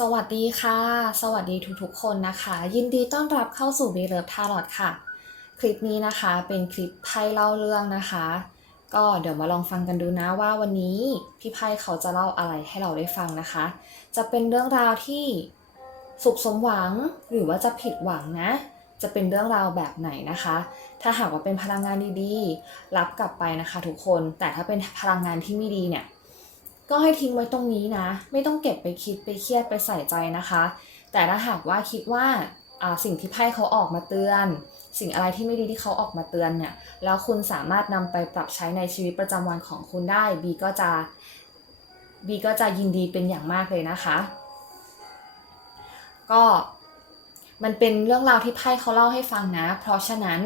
สวัสดีค่ะ สวัสดีทุกๆคนนะคะ ยินดีต้อนรับเข้าสู่ b ีเลิฟทารอ t ค่ะ คลิปนี้นะคะเป็นคลิปไพ่เล่าเรื่องนะคะ ก็เดี๋ยวมาลองฟังกันดูนะว่าวันนี้พี่ไพ่เขาจะเล่าอะไรให้เราได้ฟังนะคะ จะเป็นเรื่องราวที่สุขสมหวังหรือว่าจะผิดหวังนะ จะเป็นเรื่องราวแบบไหนนะคะ ถ้าหากว่าเป็นพลังงานดีๆ รับกลับไปนะคะ ทุกคนแต่ถ้าเป็นพลังงานที่ไม่ดีเนี่ย ก็ให้ทิ้งไว้ตรงนี้นะ ไม่ต้องเก็บไปคิดไปเครียดไปใส่ใจนะคะ แต่ถ้าหากว่าคิดว่าสิ่งที่ไพ่เขาออกมาเตือน สิ่งอะไรที่ไม่ดีที่เขาออกมาเตือนเนี่ยแล้วคุณสามารถนำไปปรับใช้ในชีวิตประจำวันของคุณได้บีก็จะบีก็จะยินดีเป็นอย่างมากเลยนะคะ ก็มันเป็นเรื่องราวที่ไพ่เขาเล่าให้ฟังนะ เพราะฉะนั้น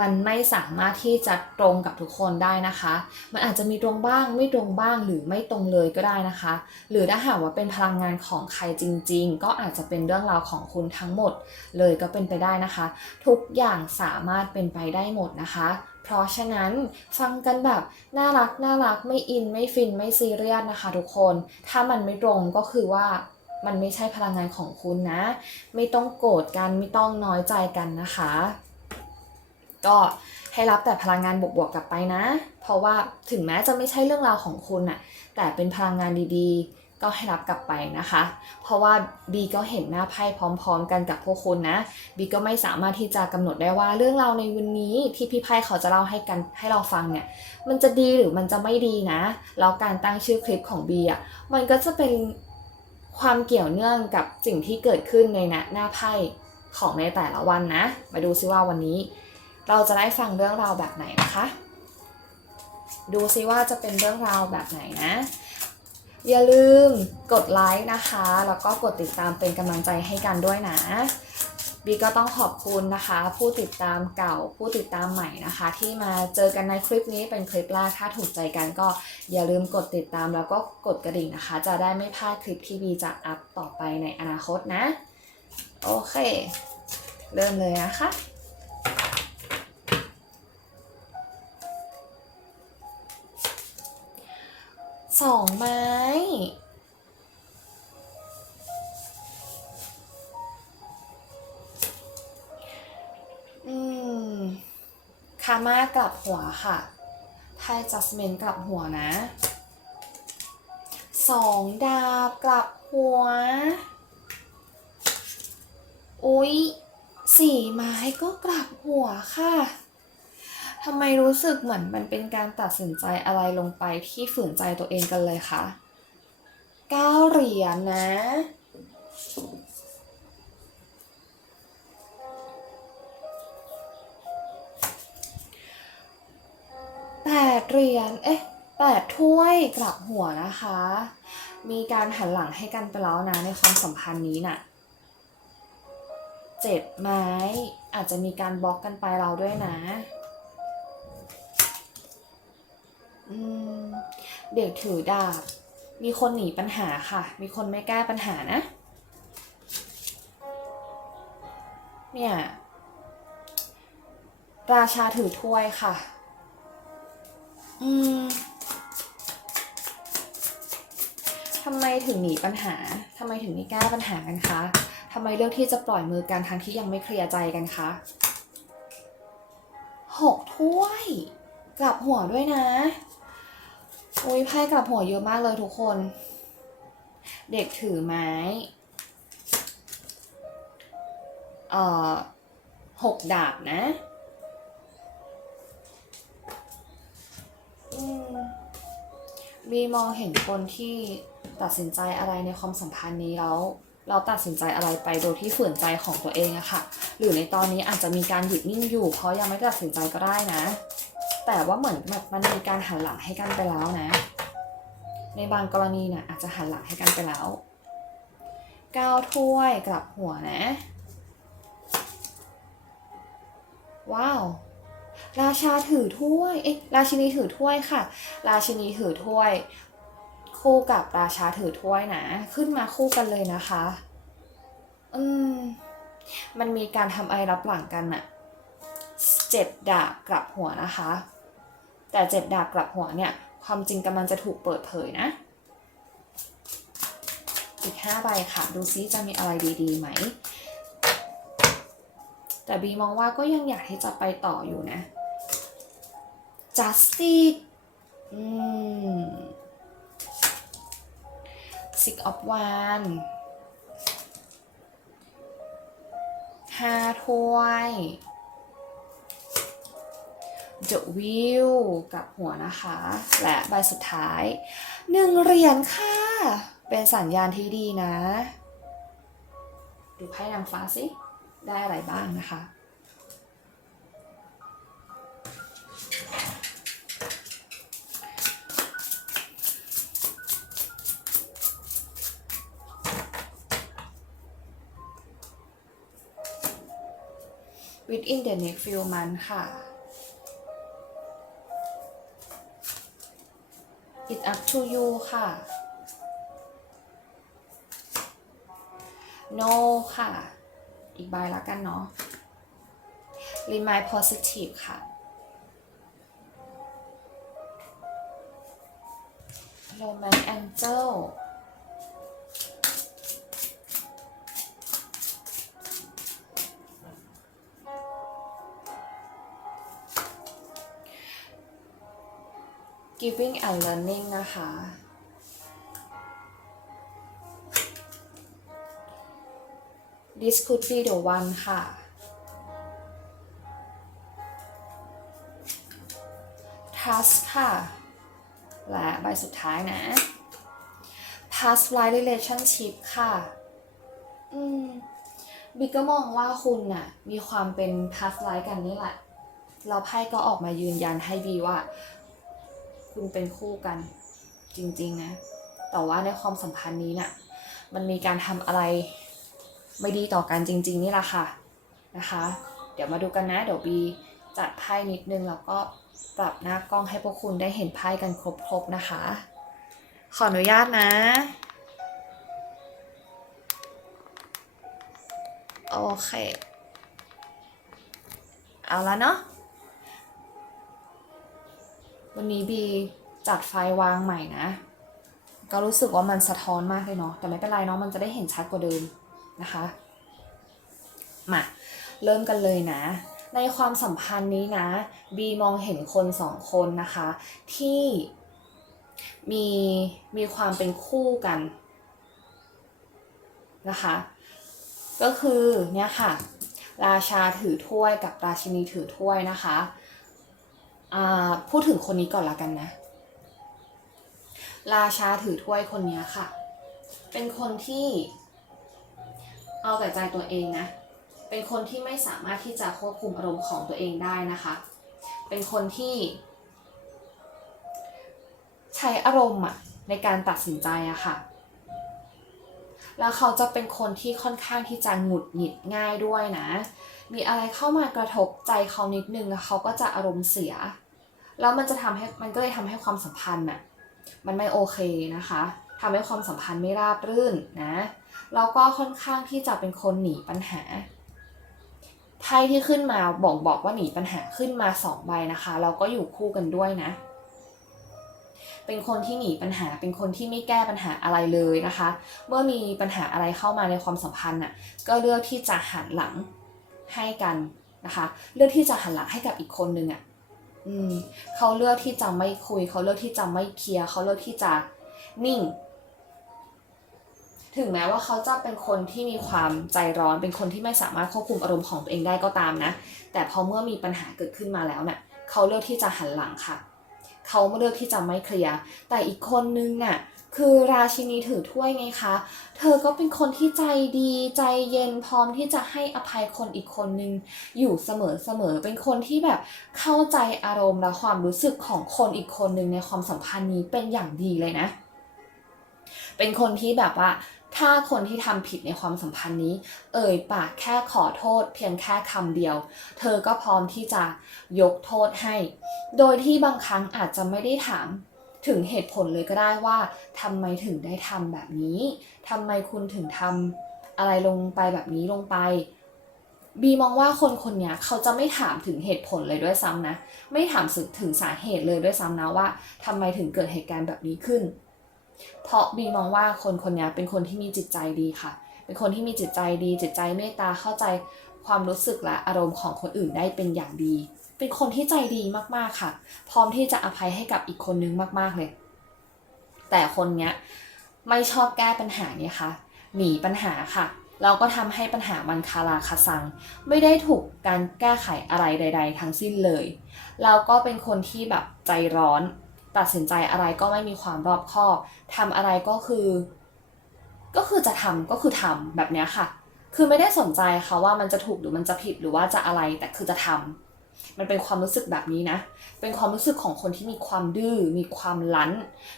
มันไม่สามารถที่จะตรงกับทุกคนได้นะคะ มันอาจจะมีตรงบ้างไม่ตรงบ้างหรือไม่ตรงเลยก็ได้นะคะ หรือถ้าหากว่าเป็นพลังงานของใครจริง ๆ ก็อาจจะเป็นเรื่องราวของคุณทั้งหมด เลยก็เป็นไปได้นะคะ ทุกอย่างสามารถเป็นไปได้หมดนะคะ เพราะฉะนั้นฟังกันแบบน่ารักน่ารักไม่อินไม่ฟินไม่ซีเรียสนะคะ ทุกคน ถ้ามันไม่ตรงก็คือว่ามันไม่ใช่พลังงานของคุณนะ ไม่ต้องโกรธกันไม่ต้องน้อยใจกันนะคะ ก็ให้รับแต่พลังงานบวกๆกลับไปนะ เพราะว่าถึงแม้จะไม่ใช่เรื่องราวของคุณน่ะแต่เป็นพลังงานดีๆ ก็ให้รับกลับไปนะคะ เพราะว่าบีก็เห็นหน้าไพ่พร้อม ๆ กันกับพวกคุณนะบีก็ไม่สามารถที่จะกำหนดได้ว่าเรื่องราวในวันนี้ที่พี่ไพ่เขาจะเล่าให้กันให้เราฟังเนี่ย มันจะดีหรือมันจะไม่ดีนะ แล้วการตั้งชื่อคลิปของบีอะมันก็จะเป็นความเกี่ยวเนื่องกับสิ่งที่เกิดขึ้นในหน้าหน้าไพ่ของในแต่ละวันนะ มาดูซิว่าวันนี้ เราจะได้ฟังเรื่องราวแบบไหนนะคะ ดูซิว่าจะเป็นเรื่องราวแบบไหนนะ อย่าลืมกดไลค์นะคะ แล้วก็กดติดตามเป็นกำลังใจให้กันด้วยนะบีก็ต้องขอบคุณนะคะ ผู้ติดตามเก่าผู้ติดตามใหม่นะคะ ที่มาเจอกันในคลิปนี้เป็นคลิปแรกถ้าถูกใจกันก็อย่าลืมกดติดตามแล้วก็กดกระดิ่งนะคะ จะได้ไม่พลาดคลิปที่บีจะอัพต่อไปในอนาคตนะ โอเค เริ่มเลยนะคะ สองไม้ อืม คาม่ากลับหัวค่ะ ไพ่จัสเมนกลับหัวนะสองดาบกลับหัว อุ๊ยสี่ไม้ก็กลับหัวค่ะ ทำไมรู้สึกเหมือนมันเป็นการตัดสินใจอะไรลงไปที่ฝืนใจตัวเองกันเลยคะเก้าเหรียญนะแปดเหรียญ เอ๊ะแปดถ้วยกลับหัวนะคะ มีการหันหลังให้กันไปแล้วนะในความสัมพันธ์นี้น่ะเจ็ดไม้อาจจะมีการบล็อกกันไปเราด้วยนะ เด็กถือดาบ มีคนหนีปัญหาค่ะ มีคนไม่แก้ปัญหานะ เนี่ย ราชาถือถ้วยค่ะ อืมทำไมถึงหนีปัญหา ทำไมถึงไม่แก้ปัญหากันคะทำไมเลือกที่จะปล่อยมือกันทั้งที่ยังไม่เคลียร์ใจกันคะหกถ้วย กลับหัวด้วยนะ อุ้ยไพ่กลับหัวเยอะมากเลยทุกคน เด็กถือไม้ เอ่อหกดาบนะมีมองเห็นคนที่ตัดสินใจอะไรในความสัมพันธ์นี้แล้ว เราตัดสินใจอะไรไปโดยที่ฝืนใจของตัวเองอะค่ะ หรือในตอนนี้อาจจะมีการหยุดนิ่งอยู่ เพราะยังไม่ตัดสินใจก็ได้นะ แต่ว่าเหมือนแบบมันมีการหันหลังให้กันไปแล้วนะ ในบางกรณีนี่ยอาจจะหันหลังให้กันไปแล้วก้าถ้วยกลับหัวนะ ว้าว ราชาถือถ้วย เอ๊ะ ราชินีถือถ้วยค่ะ ราชินีถือถ้วย คู่กับราชาถือถ้วยนะ ขึ้นมาคู่กันเลยนะคะ อืม มันมีการทำอะไรรับหลังกันอะเจ็ดดาบกลับหัวนะคะ แต่เจ็ดดาบกลับหัวเนี่ย ความจริงกำลังจะถูกเปิดเผยนะ อีก5ใบค่ะ ดูซิจะมีอะไรดีๆไหม แต่บีมองว่าก็ยังอยากที่จะไปต่ออยู่นะ justice อืม six of one ห้าถ้วย The Wheel กับหัวนะคะ และใบสุดท้ายหนึ่งเหรียญค่ะ เป็นสัญญาณที่ดีนะ ดูไพ่นางฟ้าสิ ได้อะไรบ้างนะคะ within the next few months ค่ะ it up to you ค่ะ no ค่ะ อีกใบละกันเนาะ remind positive ค่ะ romance angel giving and learning นะคะ this could be the one ค่ะ trust ค่ะ และใบสุดท้ายนะ past life relationship ค่ะ อืม บิ๊กก็มองว่าคุณน่ะ มีความเป็น past life กันนี่แหละ เราไพ่ก็ออกมายืนยันให้บีว่า คุณเป็นคู่กันจริงๆนะ แต่ว่าในความสัมพันธ์นี้น่ะ มันมีการทำอะไรไม่ดีต่อกันจริง ๆ นี่แหละค่ะนะคะ เดี๋ยวมาดูกันนะ เดี๋ยวบีจัดไพ่นิดนึงแล้วก็ปรับหน้ากล้องให้พวกคุณได้เห็นไพ่กันครบๆนะคะ ขออนุญาตนะ โอเค เอาละเนาะ วันนี้บีจัดไฟวางใหม่นะ ก็รู้สึกว่ามันสะท้อนมากเลยเนาะ แต่ไม่เป็นไรเนาะ มันจะได้เห็นชัดกว่าเดิมนะคะ มา เริ่มกันเลยนะ ในความสัมพันธ์นี้นะ บีมองเห็นคนสองคนนะคะ ที่มีมีความเป็นคู่กันนะคะ ก็คือเนี่ยค่ะ ราชาถือถ้วยกับราชินีถือถ้วยนะคะ พูดถึงคนนี้ก่อนละกันนะ ราชาถือถ้วยคนนี้ค่ะ เป็นคนที่เอาแต่ใจตัวเองนะ เป็นคนที่ไม่สามารถที่จะควบคุมอารมณ์ของตัวเองได้นะคะ เป็นคนที่ ใช้อารมณ์อะในการตัดสินใจอะค่ะ แล้วเขาจะเป็นคนที่ค่อนข้างที่จะหงุดหงิดง่ายด้วยนะ มีอะไรเข้ามากระทบใจเขานิดนึงเขาก็จะอารมณ์เสีย แล้วมันจะทำให้มันก็เลยทำให้ความสัมพันธ์น่ะมันไม่โอเคนะคะทำให้ความสัมพันธ์ไม่ราบรื่นนะแล้วก็ค่อนข้างที่จะเป็นคนหนีปัญหาไพ่ที่ขึ้นมาบอกบอกว่าหนีปัญหาขึ้นมาสองใบนะคะเราก็อยู่คู่กันด้วยนะ เป็นคนที่หนีปัญหา เป็นคนที่ไม่แก้ปัญหาอะไรเลยนะคะ เมื่อมีปัญหาอะไรเข้ามาในความสัมพันธ์น่ะก็เลือกที่จะหันหลังให้กันนะคะ เลือกที่จะหันหลังให้กับอีกคนนึงอะ อืมเขาเลือกที่จะไม่คุย เขาเลือกที่จะไม่เคลียร์เขาเลือกที่จะนิ่ง ถึงแม้ว่าเขาจะเป็นคนที่มีความใจร้อน เป็นคนที่ไม่สามารถควบคุมอารมณ์ของตัวเองได้ก็ตามนะ แต่พอเมื่อมีปัญหาเกิดขึ้นมาแล้วเนะ่ยเขาเลือกที่จะหันหลังค่ะ เขาเลือกที่จะไม่เคลียร์ แต่อีกคนนึงน่ะ คือราชินีถือถ้วยไงคะ เธอก็เป็นคนที่ใจดีใจเย็นพร้อมที่จะให้อภัยคนอีกคนนึงอยู่เสมอเสมอเป็นคนที่แบบเข้าใจอารมณ์และความรู้สึกของคนอีกคนหนึ่งในความสัมพันธ์นี้เป็นอย่างดีเลยนะ เป็นคนที่แบบว่าถ้าคนที่ทำผิดในความสัมพันธ์นี้ เอ่ยปากแค่ขอโทษ เพียงแค่คำเดียว เธอก็พร้อมที่จะยกโทษให้ โดยที่บางครั้งอาจจะไม่ได้ถาม ถึงเหตุผลเลยก็ได้ว่าทำไมถึงได้ทำแบบนี้ทำไมคุณถึงทำอะไรลงไปแบบนี้ลงไปบีมองว่าคนคนนี้เขาจะไม่ถามถึงเหตุผลเลยด้วยซ้ำนะ ไม่ถามถึงสาเหตุเลยด้วยซ้ำนะว่าทำไมถึงเกิดเหตุการณ์แบบนี้ขึ้น เพราะบีมองว่าคนคนนี้เป็นคนที่มีจิตใจดีค่ะ เป็นคนที่มีจิตใจดี จิตใจเมตตาเข้าใจความรู้สึกและอารมณ์ของคนอื่นได้เป็นอย่างดี เป็นคนที่ใจดีมากๆค่ะ พร้อมที่จะอภัยให้กับอีกคนนึงมากๆเลย แต่คนเนี้ยไม่ชอบแก้ปัญหาเนี่ยค่ะ หนีปัญหาค่ะ เราก็ทำให้ปัญหามันคาราคาซัง ไม่ได้ถูกการแก้ไขอะไรใด ๆ ทั้งสิ้นเลย เราก็เป็นคนที่แบบใจร้อน ตัดสินใจอะไรก็ไม่มีความรอบคอบทำอะไรก็คือ ก็คือจะทำก็คือทำแบบเนี้ยค่ะ คือไม่ได้สนใจค่ะว่ามันจะถูกหรือมันจะผิดหรือว่าจะอะไรแต่คือจะทำ มันเป็นความรู้สึกแบบนี้นะ เป็นความรู้สึกของคนที่มีความดื้อ มีความลั้น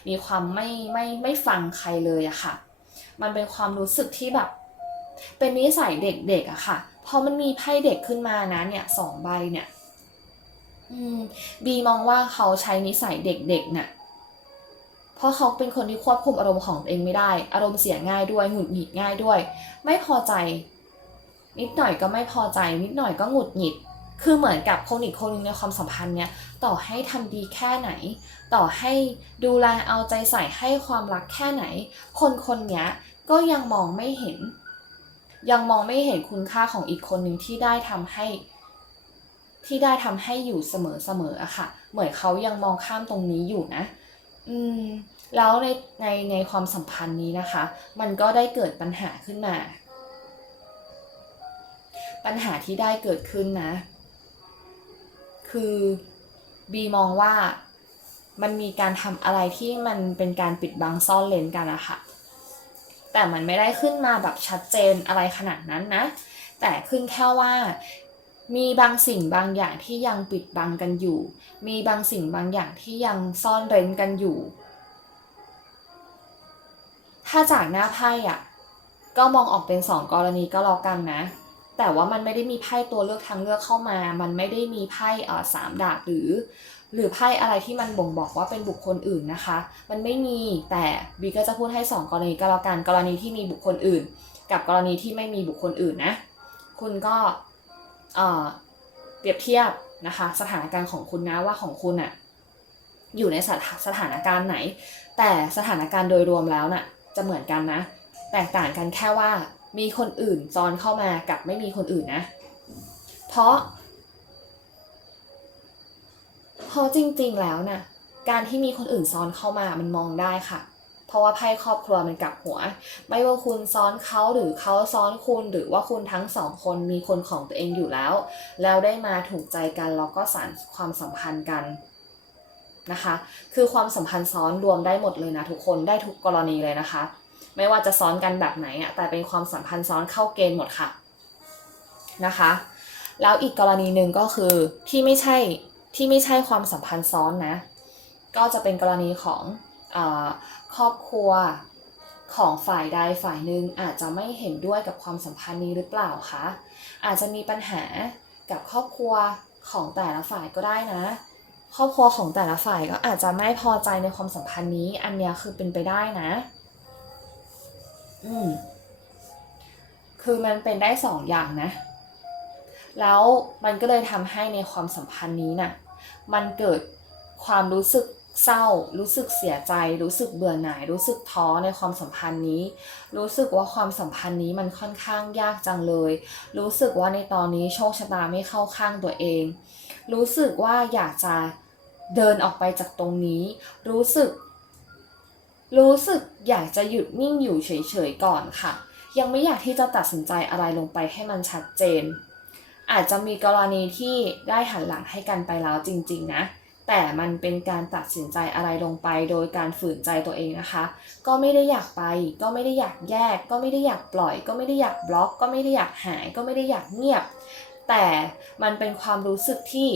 มีความไม่ไม่ไม่ฟังใครเลยอะค่ะ มันเป็นความรู้สึกที่แบบ เป็นนิสัยเด็กๆอะค่ะ พอมันมีไพ่เด็กขึ้นมานะเนี่ยสองใบเนี่ยอืมบีมองว่าเขาใช้นิสัยเด็กๆเนี่ยเพราะเขาเป็นคนที่ควบคุมอารมณ์ของตัวเองไม่ได้ อารมณ์เสียง่ายด้วย หงุดหงิดง่ายด้วย ไม่พอใจ นิดหน่อยก็ไม่พอใจ นิดหน่อยก็หงุดหงิด คือเหมือนกับคนอีกคนนึงในความสัมพันธ์เนี่ยต่อให้ทำดีแค่ไหน ต่อให้ดูแลเอาใจใส่ให้ความรักแค่ไหน คนคนนี้ก็ยังมองไม่เห็น ยังมองไม่เห็นคุณค่าของอีกคนหนึ่งที่ได้ทำให้ ที่ได้ทำให้อยู่เสมอเสมออะค่ะ เหมือนเขายังมองข้ามตรงนี้อยู่นะ อืมแล้วในในในความสัมพันธ์นี้นะคะ มันก็ได้เกิดปัญหาขึ้นมา ปัญหาที่ได้เกิดขึ้นนะ คือบีมองว่ามันมีการทำอะไรที่มันเป็นการปิดบังซ่อนเลนกันอะค่ะแต่มันไม่ได้ขึ้นมาแบบชัดเจนอะไรขนาดนั้นนะ แต่ขึ้นแค่ว่ามีบางสิ่งบางอย่างที่ยังปิดบังกันอยู่ มีบางสิ่งบางอย่างที่ยังซ่อนเร้นกันอยู่ ถ้าจากหน้าไพ่อะก็มองออกเป็นสองกรณีก็แล้วกันนะ แต่ว่ามันไม่ได้มีไพ่ตัวเลือกทางเลือกเข้ามา มันไม่ได้มีไพ่สามดาบหรือ หรือไพ่อะไรที่มันบ่งบอกว่าเป็นบุคคลอื่นนะคะ มันไม่มี แต่บีก็จะพูดให้สองกรณีก็แล้วกันกรณีที่มีบุคคลอื่น กับกรณีที่ไม่มีบุคคลอื่นนะ คุณก็เปรียบเทียบนะคะ สถานการณ์ของคุณนะว่าของคุณอะอยู่ในสถาสถานการณ์ไหน แต่สถานการณ์โดยรวมแล้วน่ะจะเหมือนกันนะ แตกต่างกันแค่ว่า มีคนอื่นซ้อนเข้ามากับไม่มีคนอื่นนะ เพราะเพราะจริงๆแล้วน่ะการที่มีคนอื่นซ้อนเข้ามามันมองได้ค่ะ เพราะว่าไพ่ครอบครัวมันกลับหัว ไม่ว่าคุณซ้อนเขาหรือเขาซ้อนคุณหรือว่าคุณทั้งสองคนมีคนของตัวเองอยู่แล้ว แล้วได้มาถูกใจกันแล้วก็สานความสัมพันธ์กันนะคะ คือความสัมพันธ์ซ้อนรวมได้หมดเลยนะทุกคนได้ทุกกรณีเลยนะคะ ไม่ว่าจะซ้อนกันแบบไหนอะแต่เป็นความสัมพันธ์ซ้อนเข้าเกณฑ์หมดค่ะนะคะ แล้วอีกกรณีหนึ่งก็คือที่ไม่ใช่ที่ไม่ใช่ความสัมพันธ์ซ้อนนะ ก็จะเป็นกรณีของอครอบครัวของฝ่ายใดฝ่ายหนึ่งอาจจะไม่เห็นด้วยกับความสัมพันธ์นี้หรือเปล่าคะ อาจจะมีปัญหากับครอบครัวของแต่ละฝ่ายก็ได้นะ ครอบครัวของแต่ละฝ่ายก็อาจจะไม่พอใจในความสัมพันธ์นี้ อันเนี้ยคือเป็นไปได้นะ อืมคือมันเป็นได้สองอย่างนะ แล้วมันก็เลยทำให้ในความสัมพันธ์นี้น่ะ มันเกิดความรู้สึกเศร้า รู้สึกเสียใจ รู้สึกเบื่อหน่าย รู้สึกท้อในความสัมพันธ์นี้ รู้สึกว่าความสัมพันธ์นี้มันค่อนข้างยากจังเลย รู้สึกว่าในตอนนี้โชคชะตาไม่เข้าข้างตัวเอง รู้สึกว่าอยากจะเดินออกไปจากตรงนี้ รู้สึก รู้สึกอยากจะหยุดนิ่งอยู่เฉยๆก่อนค่ะ ยังไม่อยากที่จะตัดสินใจอะไรลงไปให้มันชัดเจน อาจจะมีกรณีที่ได้หันหลังให้กันไปแล้วจริงๆนะ แต่มันเป็นการตัดสินใจอะไรลงไป โดยการฝืนใจตัวเองนะคะ ก็ไม่ได้อยากไป ก็ไม่ได้อยากแยก ก็ไม่ได้อยากปล่อย ก็ไม่ได้อยากบล็อก ก็ไม่ได้อยากหาย ก็ไม่ได้อยากเงียบ แต่มันเป็นความรู้สึกที่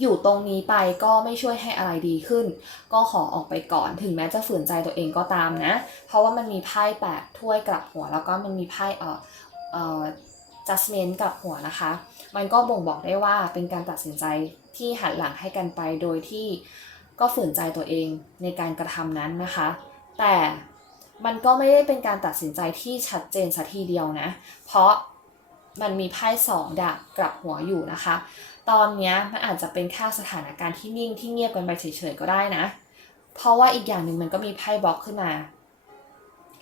อยู่ตรงนี้ไปก็ไม่ช่วยให้อะไรดีขึ้น ก็ขอออกไปก่อนถึงแม้จะฝืนใจตัวเองก็ตามนะ เพราะว่ามันมีไพ่แปดถ้วยกลับหัว แล้วก็มันมีไพ่เอ่อเอ่อ judgment กลับหัวนะคะ มันก็บ่งบอกได้ว่าเป็นการตัดสินใจที่หันหลังให้กันไปโดยที่ก็ฝืนใจตัวเองในการกระทำนั้นนะคะ แต่มันก็ไม่ได้เป็นการตัดสินใจที่ชัดเจนสัทีเดียวนะ เพราะมันมีไพ่สองดาบกลับหัวอยู่นะคะ ตอนเนี้ยมันอาจจะเป็นแค่สถานการณ์ที่นิ่งที่เงียบกันไปเฉยๆก็ได้นะ เพราะว่าอีกอย่างหนึ่งมันก็มีไพ่บล็อกขึ้นมา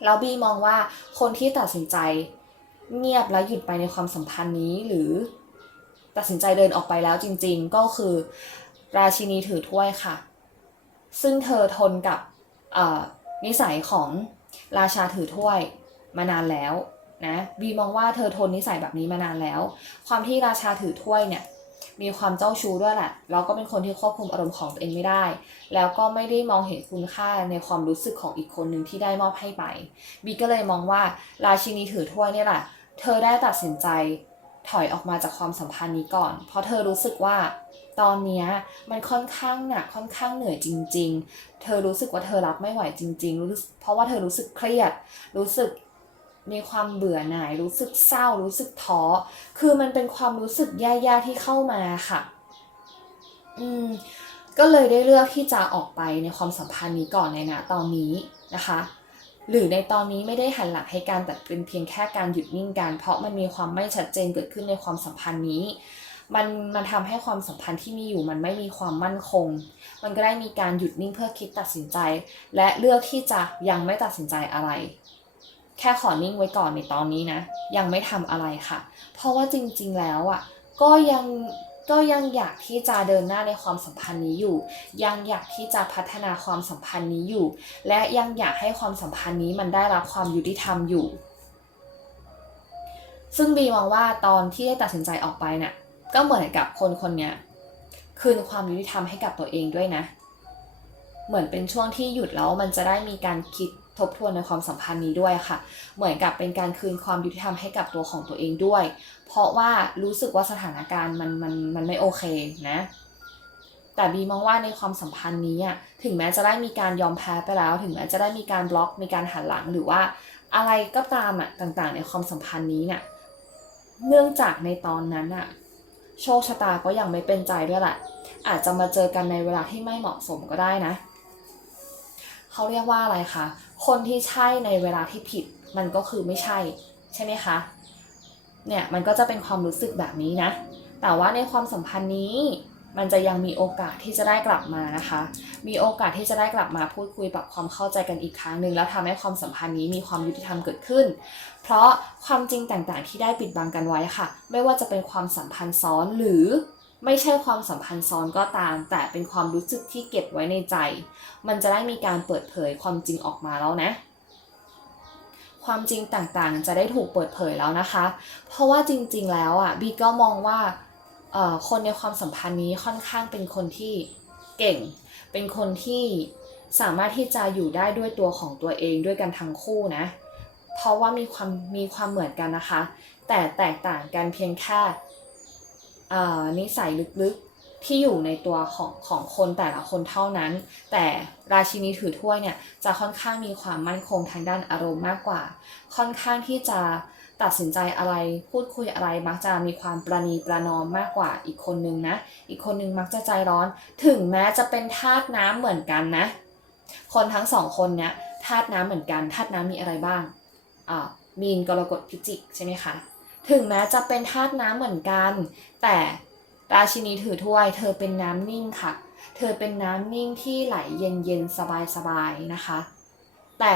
แล้วบีมองว่าคนที่ตัดสินใจเงียบแล้วหยุดไปในความสัมพันธ์นี้หรือตัดสินใจเดินออกไปแล้วจริงๆ ก็คือราชินีถือถ้วยค่ะ ซึ่งเธอทนกับนิสัยของราชาถือถ้วยมานานแล้วนะบีมองว่าเธอทนนิสัยแบบนี้มานานแล้ว ความที่ราชาถือถ้วยเนี่ย มีความเจ้าชู้ด้วยแหละแล้วก็เป็นคนที่ควบคุมอารมณ์ของตัวเองไม่ได้ แล้วก็ไม่ได้มองเห็นคุณค่าในความรู้สึกของอีกคนหนึ่งที่ได้มอบให้ไปบีก็เลยมองว่าราชินีถือถ้วยเนี่ยแหละเธอได้ตัดสินใจถอยออกมาจากความสัมพันธ์นี้ก่อน เพราะเธอรู้สึกว่าตอนนี้มันค่อนข้างหนักค่อนข้างเหนื่อยจริง ๆ เธอรู้สึกว่าเธอรับไม่ไหวจริง ๆ รู้เพราะว่าเธอรู้สึกเครียด รู้สึก มีความเบื่อหน่ายรู้สึกเศร้ารู้สึกท้อคือมันเป็นความรู้สึกแย่ๆที่เข้ามาค่ะ อืมก็เลยได้เลือกที่จะออกไปในความสัมพันธ์นี้ก่อนในนะตอนนี้นะคะ หรือในตอนนี้ไม่ได้หันหลังให้การแต่เป็นเพียงแค่การหยุดนิ่งกัน เพราะมันมีความไม่ชัดเจนเกิดขึ้นในความสัมพันธ์นี้ มันมันทำให้ความสัมพันธ์ที่มีอยู่มันไม่มีความมั่นคง มันก็ได้มีการหยุดนิ่งเพื่อคิดตัดสินใจ และเลือกที่จะยังไม่ตัดสินใจอะไร แค่ขอนิ่งไว้ก่อนในตอนนี้นะ ยังไม่ทำอะไรค่ะ เพราะว่าจริงๆแล้วอะก็ยังก็ยังอยากที่จะเดินหน้าในความสัมพันธ์นี้อยู่ ยังอยากที่จะพัฒนาความสัมพันธ์นี้อยู่ และยังอยากให้ความสัมพันธ์นี้มันได้รับความยุติธรรมอยู่ ซึ่งบีมองว่าตอนที่ได้ตัดสินใจออกไปเนี่ยก็เหมือนกับคนคนเนี้ยคืนความยุติธรรมให้กับตัวเองด้วยนะ เหมือนเป็นช่วงที่หยุดแล้วมันจะได้มีการคิด ทบทวนในความสัมพันธ์นี้ด้วยค่ะ เหมือนกับเป็นการคืนความยุติธรรมให้กับตัวของตัวเองด้วย เพราะว่ารู้สึกว่าสถานการณ์มันมันมันไม่โอเคนะ แต่บีมองว่าในความสัมพันธ์นี้อะถึงแม้จะได้มีการยอมแพ้ไปแล้ว ถึงแม้จะได้มีการบล็อกมีการหันหลังหรือว่าอะไรก็ตามอะต่างๆ ในความสัมพันธ์นี้เนี่ยเนื่องจากในตอนนั้นอะโชคชะตาก็ยังไม่เป็นใจด้วยแหละอาจจะมาเจอกันในเวลาที่ไม่เหมาะสมก็ได้นะ เขาเรียกว่าอะไรคะ คนที่ใช่ในเวลาที่ผิดมันก็คือไม่ใช่ ใช่ไหมคะ เนี่ยมันก็จะเป็นความรู้สึกแบบนี้นะ แต่ว่าในความสัมพันธ์นี้มันจะยังมีโอกาสที่จะได้กลับมานะคะ มีโอกาสที่จะได้กลับมาพูดคุยปรับความเข้าใจกันอีกครั้งหนึ่งแล้วทำให้ความสัมพันธ์นี้มีความยุติธรรมเกิดขึ้น เพราะความจริงต่างๆ ที่ได้ปิดบังกันไว้ค่ะ ไม่ว่าจะเป็นความสัมพันธ์ซ้อนหรือ ไม่ใช่ความสัมพันธ์ซ้อนก็ตาม แต่เป็นความรู้สึกที่เก็บไว้ในใจ มันจะได้มีการเปิดเผยความจริงออกมาแล้วนะ ความจริงต่างๆ จะได้ถูกเปิดเผยแล้วนะคะ เพราะว่าจริงๆ แล้วอะบีก็มองว่าเอ่อคนในความสัมพันธ์นี้ค่อนข้างเป็นคนที่เก่ง เป็นคนที่สามารถที่จะอยู่ได้ด้วยตัวของตัวเองด้วยกันทั้งคู่นะ เพราะว่ามีความมีความเหมือนกันนะคะ แต่แตกต่างกันเพียงแค่ นิสัยลึกๆที่อยู่ในตัวของของคนแต่ละคนเท่านั้น แต่ราชินีถือถ้วยเนี่ยจะค่อนข้างมีความมั่นคงทางด้านอารมณ์มากกว่า ค่อนข้างที่จะตัดสินใจอะไรพูดคุยอะไรมักจะมีความประนีประนอมมากกว่าอีกคนนึงนะ อีกคนนึงมักจะใจร้อน ถึงแม้จะเป็นธาตุน้ำเหมือนกันนะ คนทั้งสองคนเนี้ยธาตุน้ำเหมือนกันธาตุน้ำมีอะไรบ้างอ่ามีนกรกฎพิจิกใช่ไหมคะ ถึงแม้จะเป็นธาตุน้ำเหมือนกัน แต่ราชินีถือถ้วย เธอเป็นน้ำนิ่งค่ะ เธอเป็นน้ำนิ่งที่ไหลเย็นเย็นสบายสบายๆนะคะ แต่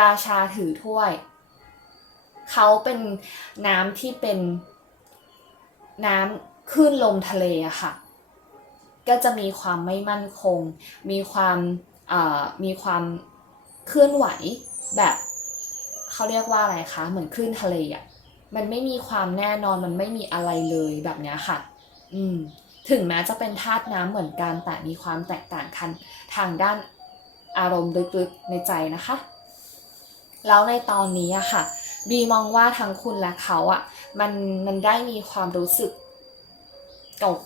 ราชาถือถ้วย เขาเป็นน้ำที่เป็นน้ำคลื่นลมทะเลอะค่ะ ก็จะมีความไม่มั่นคง มีความมีความเคลื่อนไหวแบบเขาเรียกว่าอะไรคะ เหมือนคลื่นทะเลอะ มันไม่มีความแน่นอนมันไม่มีอะไรเลยแบบเนี้ยค่ะ อืม ถึงแม้จะเป็นธาตุน้ำเหมือนกัน แต่มีความแตกต่างกันทางด้านอารมณ์ลึกๆในใจนะคะ แล้วในตอนนี้อะค่ะ บีมองว่าทั้งคุณและเขาอะมันมันได้มีความรู้สึก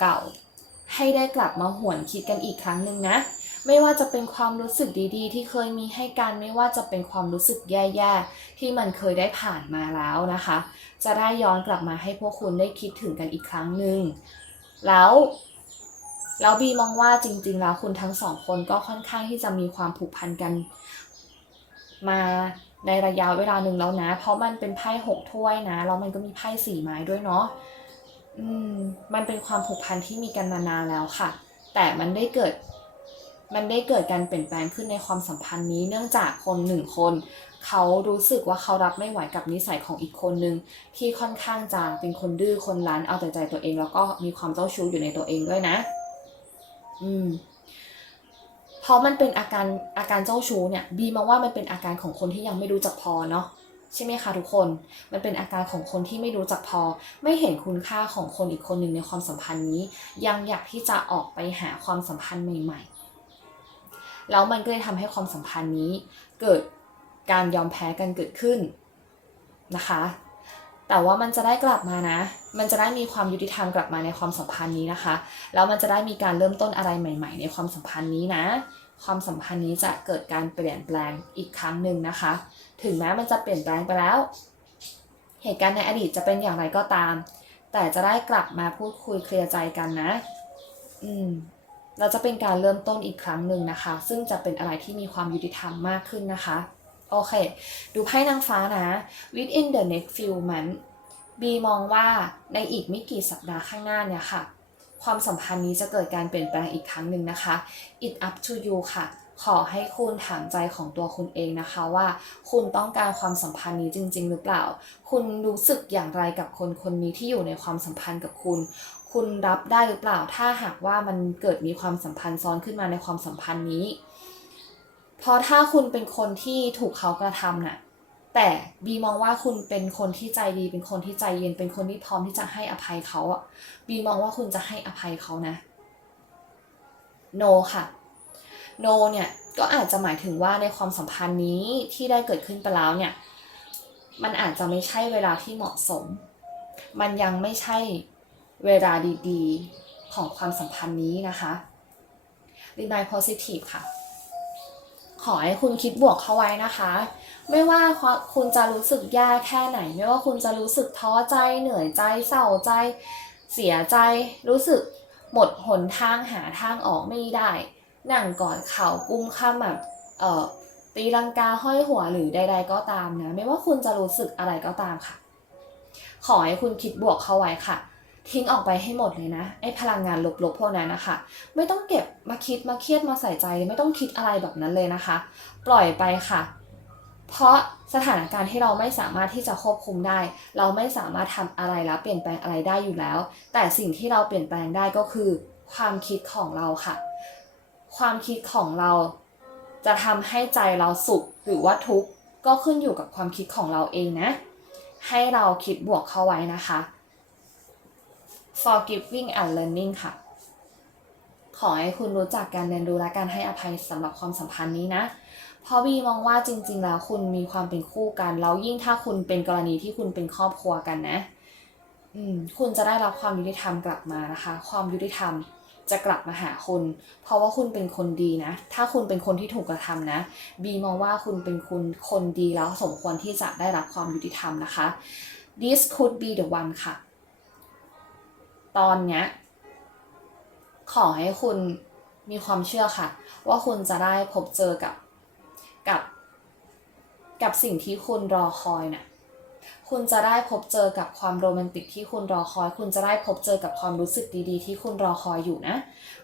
เก่าๆ ให้ได้กลับมาหวนคิดกันอีกครั้งหนึ่งนะ ไม่ว่าจะเป็นความรู้สึกดีๆ ที่เคยมีให้กันไม่ว่าจะเป็นความรู้สึกแย่ๆ ที่มันเคยได้ผ่านมาแล้วนะคะ จะได้ย้อนกลับมาให้พวกคุณได้คิดถึงกันอีกครั้งหนึ่งแล้วแล้วบีมองว่าจริง ๆ แล้วคุณทั้งสองคนก็ค่อนข้างที่จะมีความผูกพันกัน มาในระยะเวลาหนึ่งแล้วนะ เพราะมันเป็นไพ่หกถ้วยนะแล้วมันก็มีไพ่สี่ไม้ด้วยเนาะอืมมันเป็นความผูกพันที่มีกันมานานแล้วค่ะ แต่มันได้เกิด มันได้เกิดการเปลี่ยนแปลงขึ้นในความสัมพันธ์นี้ เนื่องจากคนหนึ่งคน เขารู้สึกว่าเขารับไม่ไหวกับนิสัยของอีกคนนึง ที่ค่อนข้างจะเป็นคนดื้อคนรั้นเอาแต่ใจตัวเอง แล้วก็มีความเจ้าชู้อยู่ในตัวเองด้วยนะ อืมเพราะมันเป็นอาการอาการเจ้าชู้เนี่ยบีมองว่ามันเป็นอาการของคนที่ยังไม่รู้จักพอเนาะใช่ไหมคะทุกคน มันเป็นอาการของคนที่ไม่รู้จักพอ ไม่เห็นคุณค่าของคนอีกคนหนึ่งในความสัมพันธ์นี้ ยังอยากที่จะออกไปหาความสัมพันธ์ใหม่ ๆ แล้วมันก็เลยทำให้ความสัมพันธ์นี้ เกิดการยอมแพ้กันเกิดขึ้นนะคะ แต่ว่ามันจะได้กลับมานะ มันจะได้มีความยุติธรรมกลับมาในความสัมพันธ์นี้นะคะ แล้วมันจะได้มีการเริ่มต้นอะไรใหม่ ๆ ในความสัมพันธ์นี้นะ ความสัมพันธ์นี้จะเกิดการเปลี่ยนแปลงอีกครั้งหนึ่งนะคะ ถึงแม้มันจะเปลี่ยนแปลงไปแล้ว เหตุการณ์ในอดีตจะเป็นอย่างไรก็ตาม แต่จะได้กลับมาพูดคุยเคลียร์ใจกันนะ อืม เราจะเป็นการเริ่มต้นอีกครั้งหนึ่งนะคะ ซึ่งจะเป็นอะไรที่มีความยุติธรรมมากขึ้นนะคะ โอเค ดูไพ่นางฟ้านะ within the next few months บีมองว่าในอีกไม่กี่สัปดาห์ข้างหน้าเนี่ยค่ะ ความสัมพันธ์นี้จะเกิดการเปลี่ยนแปลงอีกครั้งหนึ่งนะคะ it up to you ค่ะ ขอให้คุณถามใจของตัวคุณเองนะคะว่า คุณต้องการความสัมพันธ์นี้จริง ๆ หรือเปล่า คุณรู้สึกอย่างไรกับคนคนนี้ที่อยู่ในความสัมพันธ์กับคุณ คุณรับได้หรือเปล่า ถ้าหากว่ามันเกิดมีความสัมพันธ์ซ้อนขึ้นมาในความสัมพันธ์นี้ เพราะถ้าคุณเป็นคนที่ถูกเขากระทำน่ะ แต่บีมองว่าคุณเป็นคนที่ใจดี เป็นคนที่ใจเย็น เป็นคนที่พร้อมที่จะให้อภัยเขาอะบีมองว่าคุณจะให้อภัยเขานะ no ค่ะ no เนี่ย ก็อาจจะหมายถึงว่าในความสัมพันธ์นี้ที่ได้เกิดขึ้นไปแล้วเนี่ย มันอาจจะไม่ใช่เวลาที่เหมาะสม มันยังไม่ใช่ เวลาดีๆ ของความสัมพันธ์นี้นะคะ Remind positive ค่ะ ขอให้คุณคิดบวกเข้าไว้นะคะ ไม่ว่าคุณจะรู้สึกแย่แค่ไหน ไม่ว่าคุณจะรู้สึกท้อใจเหนื่อยใจเศร้าใจ เสียใจ รู้สึกหมดหนทางหาทางออกไม่ได้ นั่งกอดเข่ากุมข้ามแบบเอ่อตีลังกาห้อยหัวหรือใด ๆ ก็ตามนะ ไม่ว่าคุณจะรู้สึกอะไรก็ตามค่ะ ขอให้คุณคิดบวกเข้าไว้ค่ะ ทิ้งออกไปให้หมดเลยนะไอ้พลังงานลบๆพวกนั้นนะคะไม่ต้องเก็บมาคิดมาเครียดมาใส่ใจไม่ต้องคิดอะไรแบบนั้นเลยนะคะ ปล่อยไปค่ะ เพราะสถานการณ์ที่เราไม่สามารถที่จะควบคุมได้ เราไม่สามารถทำอะไรแล้วเปลี่ยนแปลงอะไรได้อยู่แล้ว แต่สิ่งที่เราเปลี่ยนแปลงได้ก็คือ ความคิดของเราค่ะ ความคิดของเราจะทำให้ใจเราสุขหรือว่าทุกข์ก็ขึ้นอยู่กับความคิดของเราเองนะ ให้เราคิดบวกเข้าไว้นะคะ forgiving and learning ค่ะ ขอให้คุณรู้จักการเรียนรู้และการให้อภัยสำหรับความสัมพันธ์นี้นะเพราะบีมองว่าจริง ๆ แล้วคุณมีความเป็นคู่กัน แล้วยิ่งถ้าคุณเป็นกรณีที่คุณเป็นครอบครัวกันนะ อืม คุณจะได้รับความยุติธรรมกลับมานะคะ ความยุติธรรมจะกลับมาหาคุณ เพราะว่าคุณเป็นคนดีนะ ถ้าคุณเป็นคนที่ถูกกระทำนะ บีมองว่าคุณเป็นคุณคนดีแล้วสมควรที่จะได้รับความยุติธรรมนะคะ this could be the one ค่ะ ตอนเนี้ยขอให้คุณมีความเชื่อค่ะ ว่าคุณจะได้พบเจอกับกับ กับสิ่งที่คุณรอคอยนะ่ะคุณจะได้พบเจอกับความโรแมนติกที่คุณรอคอย คุณจะได้พบเจอกับความรู้สึกดีๆ ที่คุณรอคอยอยู่นะ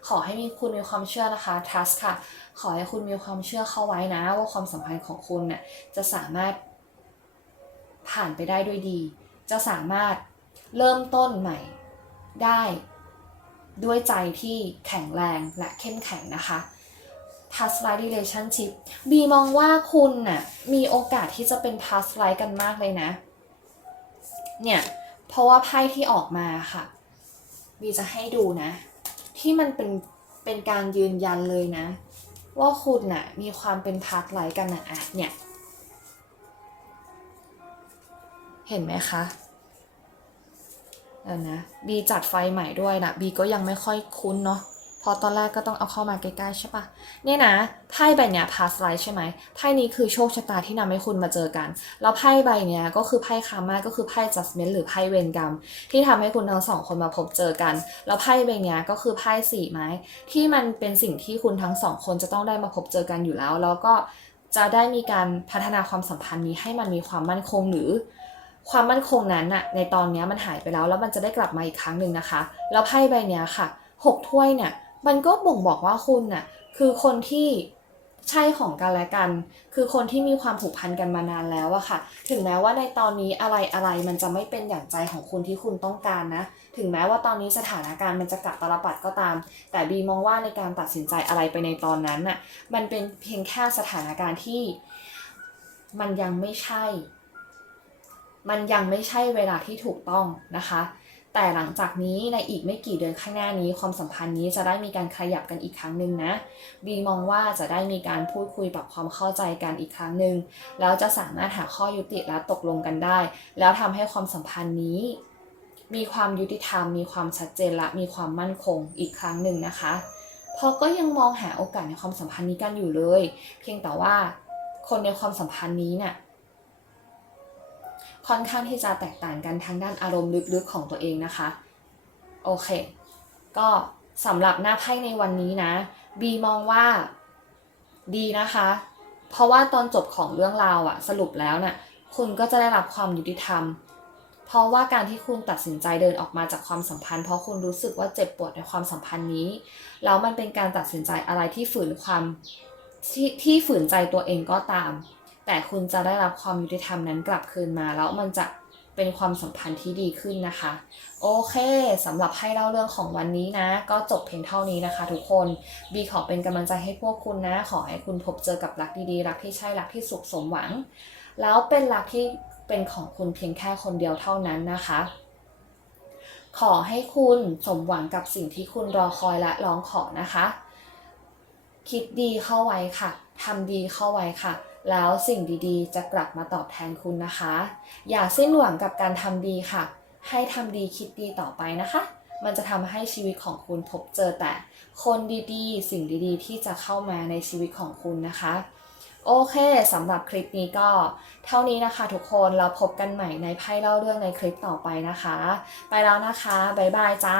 ขอให้มีคุณมีความเชื่อนะคะ trust ค่ะ ขอให้คุณมีความเชื่อเข้าไว้นะ ว่าความสัมพันธ์ของคุณน่ะจะสามารถผ่านไปได้ด้วยดี จะสามารถเริ่มต้นใหม่ ได้ด้วยใจที่แข็งแรงและเข้มแข็งนะคะ past life relationship บีมองว่าคุณน่ะมีโอกาสที่จะเป็น past life กันมากเลยนะ เนี่ย เพราะว่าไพ่ที่ออกมาค่ะ บีจะให้ดูนะ ที่มันเป็นเป็นการยืนยันเลยนะ ว่าคุณน่ะมีความเป็น past life กันนะอะเนี่ย เห็นไหมคะ เออนะบีจัดไฟใหม่ด้วยนะบีก็ยังไม่ค่อยคุ้นเนาะพอตอนแรกก็ต้องเอาเข้ามาใกล้ๆใช่ปะเนี่ยนะไพ่ใบเนี้ย past life ใช่ไหมไพ่นี้คือโชคชะตาที่นำให้คุณมาเจอกัน แล้วไพ่ใบเนี้ยก็คือไพ่คามาก็คือไพ่ judgment หรือไพ่เวรกรรม ที่ทำให้คุณทั้งสองคนมาพบเจอกัน แล้วไพ่ใบเนี้ยก็คือไพ่สี่ไม้ที่มันเป็นสิ่งที่คุณทั้งสองคนจะต้องได้มาพบเจอกันอยู่แล้ว แล้วก็จะได้มีการพัฒนาความสัมพันธ์นี้ให้มันมีความมั่นคงหรือ ความมั่นคงนั้นน่ะในตอนนี้มันหายไปแล้วแล้วมันจะได้กลับมาอีกครั้งหนึ่งนะคะ แล้วไพ่ใบเนี้ยค่ะหกถ้วยเนี่ยมันก็บ่งบอกว่าคุณน่ะคือคนที่ใช่ของกันและกัน คือคนที่มีความผูกพันกันมานานแล้วอะค่ะ ถึงแม้ว่าในตอนนี้อะไรอะไรมันจะไม่เป็นอย่างใจของคุณที่คุณต้องการนะ ถึงแม้ว่าตอนนี้สถานการณ์มันจะกลับตลปัดก็ตาม แต่บีมองว่าในการตัดสินใจอะไรไปในตอนนั้นน่ะ มันเป็นเพียงแค่สถานการณ์ที่ มันยังไม่ใช่ มันยังไม่ใช่เวลาที่ถูกต้องนะคะ แต่หลังจากนี้ในอีกไม่กี่เดือนข้างหน้านี้ความสัมพันธ์นี้จะได้มีการขยับกันอีกครั้งหนึ่งนะบีมองว่าจะได้มีการพูดคุยปรับความเข้าใจกันอีกครั้งหนึ่งแล้วจะสามารถหาข้อยุติและตกลงกันได้ แล้วทำให้ความสัมพันธ์นี้ มีความยุติธรรม มีความชัดเจนและมีความมั่นคงอีกครั้งหนึ่งนะคะพราะก็ยังมองหาโอกาสในความสัมพันธ์นี้กันอยู่เลย เพียงแต่ว่าคนในความสัมพันธ์นี้เนี่ย ค่อนข้างที่จะแตกต่างกันทางด้านอารมณ์ลึกๆของตัวเองนะคะ โอเค ก็สำหรับหน้าไพ่ในวันนี้นะบีมองว่าดีนะคะ เพราะว่าตอนจบของเรื่องราวอะสรุปแล้วน่ะคุณก็จะได้รับความยุติธรรม เพราะว่าการที่คุณตัดสินใจเดินออกมาจากความสัมพันธ์ เพราะคุณรู้สึกว่าเจ็บปวดในความสัมพันธ์นี้ แล้วมันเป็นการตัดสินใจอะไรที่ฝืนความทที่ฝืนใจตัวเองก็ตาม แต่คุณจะได้รับความยุติธรรมนั้นกลับคืนมา แล้วมันจะเป็นความสัมพันธ์ที่ดีขึ้นนะคะ โอเคสำหรับให้เล่าเรื่องของวันนี้นะ ก็จบเพียงเท่านี้นะคะ ทุกคนบีขอเป็นกำลังใจให้พวกคุณนะ ขอให้คุณพบเจอกับรักดีๆ รักที่ใช่รักที่สุขสมหวัง แล้วเป็นรักที่เป็นของคุณเพียงแค่คนเดียวเท่านั้นนะคะ ขอให้คุณสมหวังกับสิ่งที่คุณรอคอยและร้องขอนะคะ คิดดีเข้าไว้ค่ะทำดีเข้าไว้ค่ะ แล้วสิ่งดีๆ จะกลับมาตอบแทนคุณนะคะ อย่าสิ้นหวังกับการทำดีค่ะ ให้ทำดีคิดดีต่อไปนะคะ มันจะทำให้ชีวิตของคุณพบเจอแต่ คนดีๆ สิ่งดีๆ ที่จะเข้ามาในชีวิตของคุณนะคะ โอเคสำหรับคลิปนี้ก็ เท่านี้นะคะทุกคนเราพบกันใหม่ในไพ่เล่าเรื่องในคลิปต่อไปนะคะ ไปแล้วนะคะ บ๊ายบายจ้า